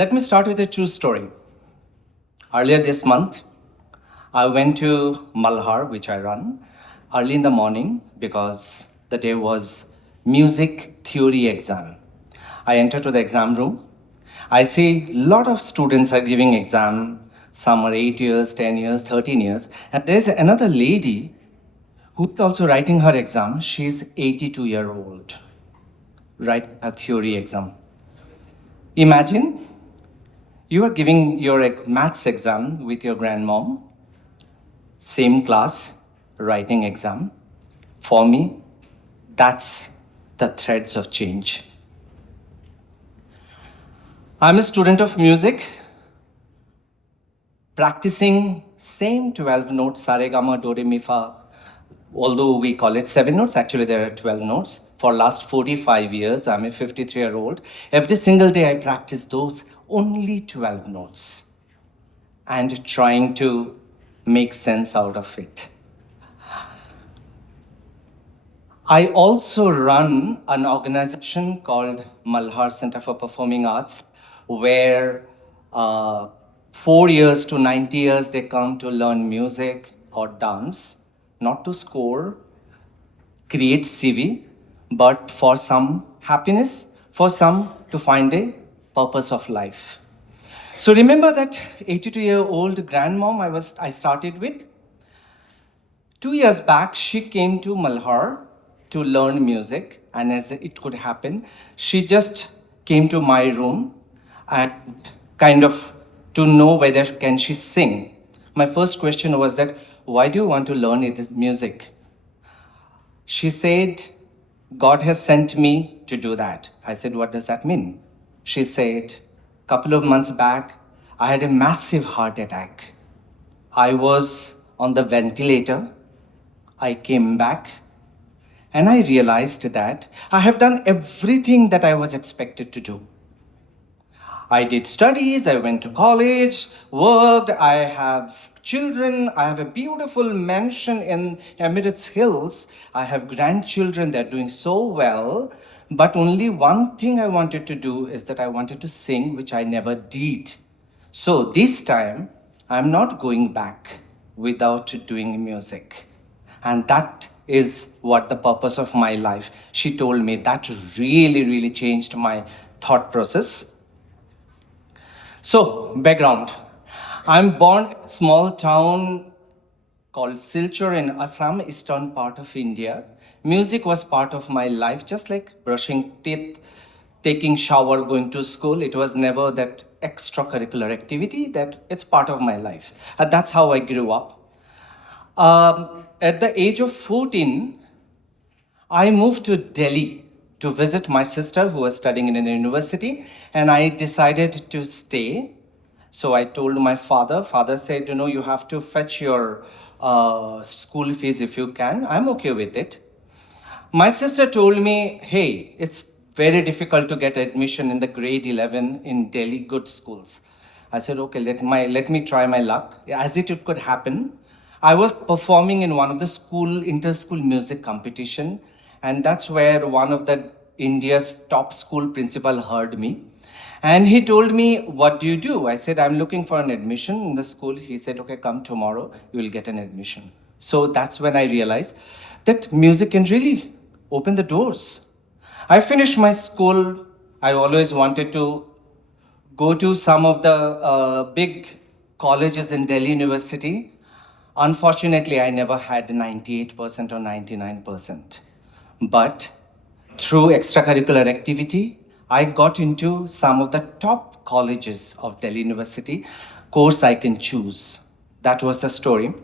Let me start with a true story. Earlier this month, I went to Malhaar, which I run, early in the morning because the day was music theory exam. I enter to the exam room. I see a lot of students are giving exam. Some are 8 years, 10 years, 13 years. And there's another lady who's also writing her exam. She's 82-year-old, writing her theory exam. Imagine you are giving your maths exam with your grandmom, same class, writing exam. For me, that's the threads of change. I'm a student of music, practicing same 12 notes, sa re ga ma do re mi fa. Although we call it 7 notes, actually there are 12 notes. For last 45 years, I'm a 53-year-old. Every single day I practice those only 12 notes and trying to make sense out of it. I also run an organization called Malhaar Center for Performing Arts, where 4 years to 90 years they come to learn music or dance, not to score, create CV, but for some happiness, for some to find a purpose of life. So remember that 82-year-old grandmom I started with? 2 years back, she came to Malhar to learn music, and as it could happen, she just came to my room and kind of to know whether can she sing. My first question was that, why do you want to learn this music? She said, God has sent me to do that. I said, what does that mean? She said, couple of months back, I had a massive heart attack. I was on the ventilator. I came back and I realized that I have done everything that I was expected to do. I did studies, I went to college, worked, I have children, I have a beautiful mansion in Emirates Hills, I have grandchildren, they're doing so well, but only one thing I wanted to do is that I wanted to sing, which I never did. So this time, I'm not going back without doing music. And that is what the purpose of my life. She told me that really changed my thought process. So, background. I'm born in a small town called Silchar in Assam, eastern part of India. Music was part of my life, just like brushing teeth, taking shower, going to school. It was never that extracurricular activity, that it's part of my life. And that's how I grew up. At the age of 14, I moved to Delhi to visit my sister who was studying in a university, and I decided to stay. So I told my father. Father said, you have to fetch your school fees if you can. I'm okay with it. My sister told me, hey, it's very difficult to get admission in the grade 11 in Delhi good schools. I said, okay, let me try my luck. As it could happen, I was performing in one of the inter-school music competition, and that's where one of the India's top school principal heard me. And he told me, what do you do? I said, I'm looking for an admission in the school. He said, okay, come tomorrow, you will get an admission. So that's when I realized that music can really open the doors. I finished my school. I always wanted to go to some of the big colleges in Delhi University. Unfortunately, I never had 98% or 99%. But through extracurricular activity, I got into some of the top colleges of Delhi University, course I can choose. That was the story.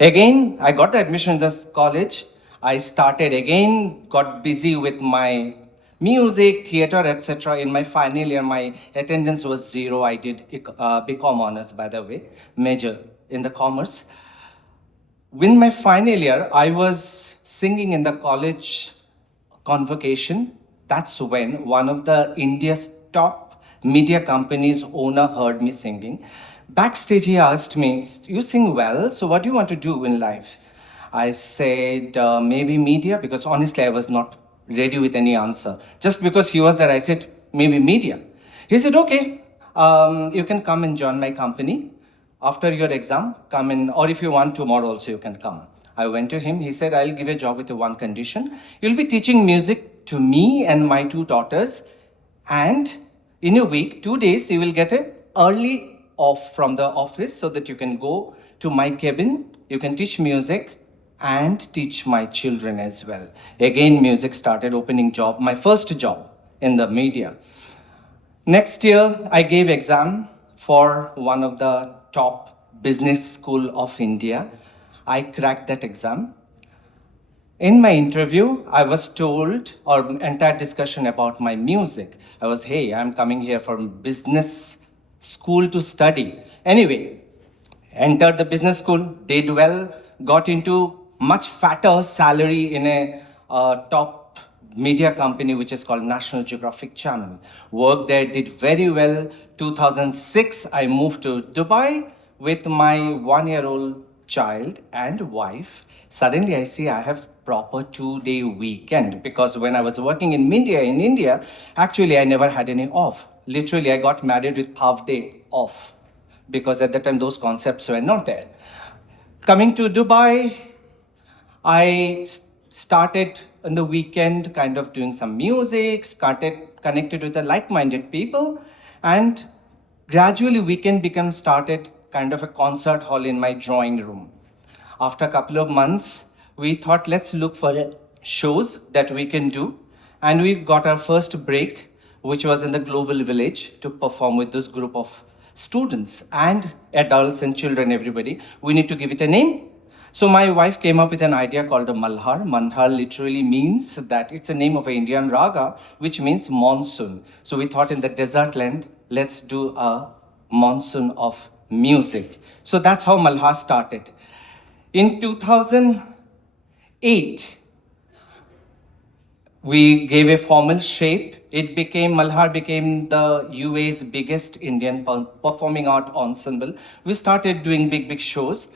Again, I got the admission in this college. I started again, got busy with my music, theater, etc. In my final year, my attendance was 0. I did BCom honors, by the way, major in the commerce. In my final year, I was singing in the college convocation. That's when one of the India's top media companies owner heard me singing. Backstage, he asked me, you sing well, so what do you want to do in life? I said, maybe media, because honestly, I was not ready with any answer. Just because he was there, I said, maybe media. He said, okay, you can come and join my company. After your exam, come in, or if you want tomorrow also, you can come. I went to him. He said, I'll give you a job with one condition. You'll be teaching music to me and my two daughters. And in a week, 2 days, you will get a early off from the office so that you can go to my cabin. You can teach music and teach my children as well. Again, music started opening job, my first job in the media. Next year, I gave exam for one of the top business school of India. I cracked that exam. In my interview, I was told, or entire discussion about my music. I was, hey, I'm coming here from business school to study. Anyway, entered the business school, did well, got into much fatter salary in a top media company which is called National Geographic channel. Worked there, did very well. 2006, I moved to Dubai with my 1-year-old child and wife. Suddenly I see I have proper 2-day weekend, because when I was working in India, actually I never had any off. Literally, I got married with half day off, because at that time those concepts were not there. Coming to Dubai, I started on the weekend kind of doing some music, started connected with the like-minded people, and gradually weekend started kind of a concert hall in my drawing room. After a couple of months, we thought, let's look for shows that we can do. And we got our first break, which was in the Global Village, to perform with this group of students and adults and children, everybody. We need to give it a name. So my wife came up with an idea called a Malhaar. Malhaar literally means that it's a name of an Indian raga, which means monsoon. So we thought in the desert land, let's do a monsoon of music. So that's how Malhaar started. In 2008, we gave a formal shape. Malhaar became the UAE's biggest Indian performing art ensemble. We started doing big shows.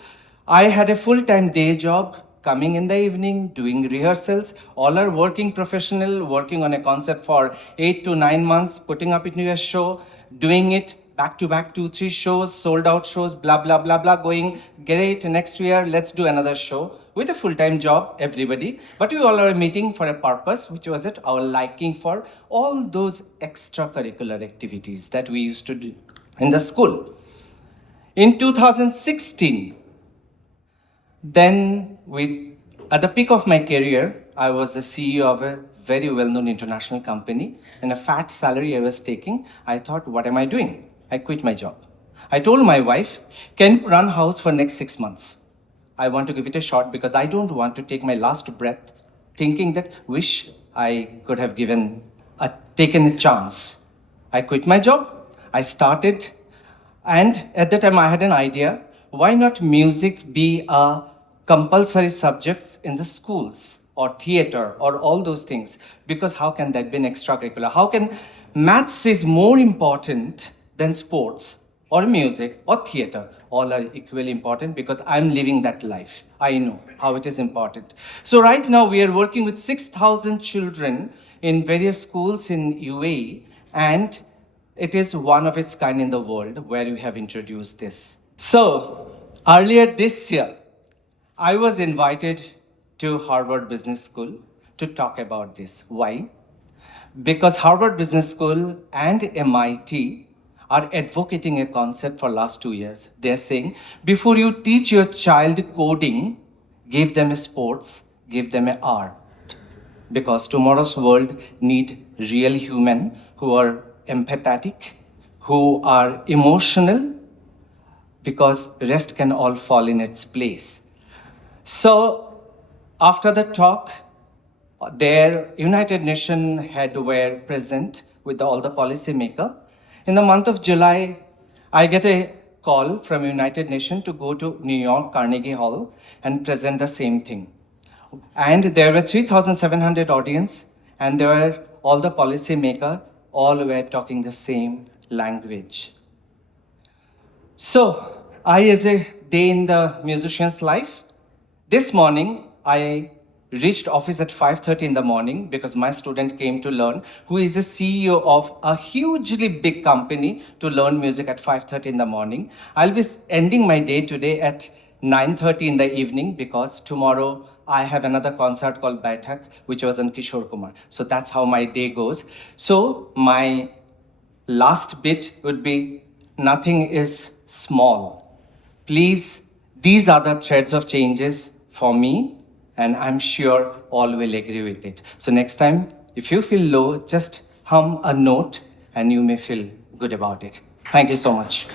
I had a full-time day job, coming in the evening, doing rehearsals. All are working professional, working on a concept for 8 to 9 months, putting up into a show, doing it back-to-back 2-3 shows, sold out shows, blah, blah, blah, blah, going, great, next year, let's do another show with a full-time job, everybody. But we all are meeting for a purpose, which was that our liking for all those extracurricular activities that we used to do in the school. In 2016, then at the peak of my career, I was the CEO of a very well-known international company, and a fat salary I was taking. I thought, what am I doing? I quit my job. I told my wife, can you run house for next 6 months? I want to give it a shot, because I don't want to take my last breath thinking that wish I could have taken a chance. I quit my job. I started, and at the time I had an idea, why not music be a compulsory subjects in the schools or theater or all those things? Because how can that be an extracurricular? How can maths is more important than sports or music or theater? All are equally important, because I'm living that life. I know how it is important. So right now we are working with 6,000 children in various schools in UAE, and it is one of its kind in the world where we have introduced this. So earlier this year, I was invited to Harvard Business School to talk about this. Why? Because Harvard Business School and MIT are advocating a concept for last 2 years. They're saying, before you teach your child coding, give them a sports, give them an art. Because tomorrow's world need real human who are empathetic, who are emotional, because rest can all fall in its place. So after the talk, their United Nations head were present with all the policymaker. In the month of July, I get a call from United Nations to go to New York, Carnegie Hall, and present the same thing. And there were 3,700 audience, and there were all the policymaker, all were talking the same language. So, as a day in the musician's life, this morning, I reached office at 5:30 in the morning because my student came to learn, who is the CEO of a hugely big company, to learn music at 5:30 in the morning. I'll be ending my day today at 9:30 in the evening because tomorrow I have another concert called Baitak, which was on Kishore Kumar. So that's how my day goes. So my last bit would be, nothing is small. Please, these are the threads of changes for me, and I'm sure all will agree with it. So next time, if you feel low, just hum a note and you may feel good about it. Thank you so much.